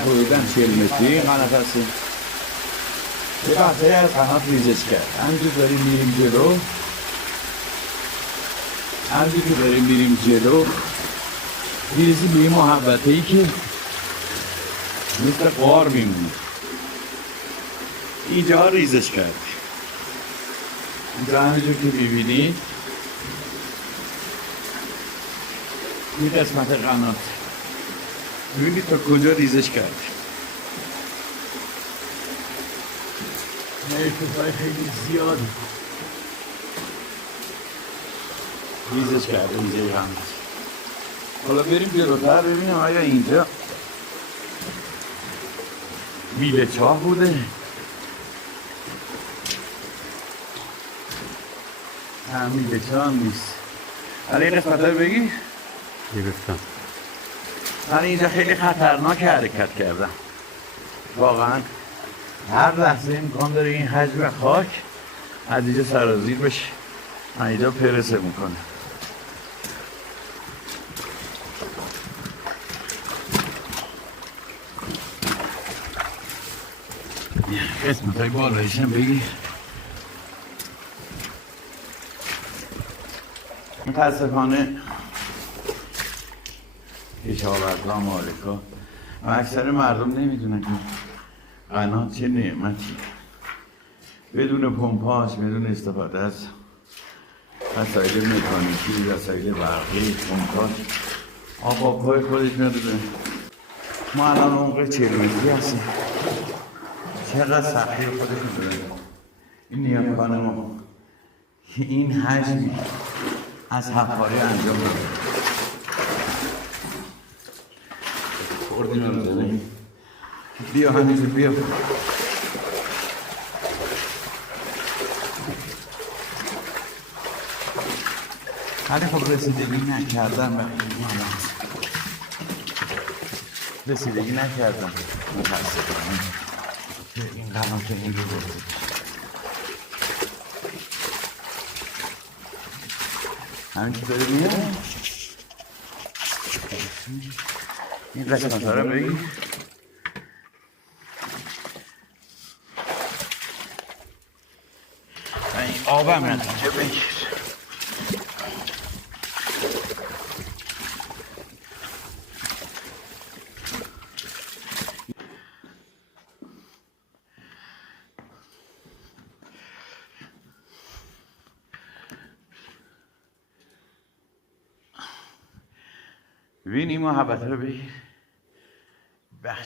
حدوداً 40 متری این قنات هستیم. یه قطعه از قنات ریزش کرد. همینجور داریم میریم جلو. همینجور که داریم میریم جلو میرسیم به این محوطه ای که مثل غار میمونه. اینجا ریزش کرد. اینجا همینجور که میبینید این قسمت قنات میبینید تا کجا ریزش کرد. ارتفاع خیلی زیاد ریزش کرده اینجا قنات. حالا بریم جلوتر ببینیم آیا اینجا میله چاه بوده. میله چاه هم نیست. حالا این قسمت رو بگی؟ گرفتم. من اینجا خیلی خطرناک حرکت کردم. واقعا هر لحظه امکان داره این حجم خاک از اینجا سرازیر بشه. من اینجا پرسه میکنه. قسمت های بالایشم بگیر. متاسفانه کشاورزها مالکا و اکثر مردم نمیدونن که قنات چه نعمتی. بدون پمپاژ، بدون استفاده از وسایل مکانیکی، وسایل برقی، پمپاژ آب با پای خودش میاد. ما الان عمق 40 متری هستیم. چقدر سختی خودش میدونه. این نیاکان ما این حجمی از حفاری انجام داده. خوردیم رو زنه. بیا همینجور بیا. ولی خب رسیدگی نکردم به رسیدگی نکردم متاسفانه که این قنات این رو برسید. همین که داره میاد این قسمت ها رو بگیر. این آب هم نتیجه بگیر. ببین این محبت رو بگیر.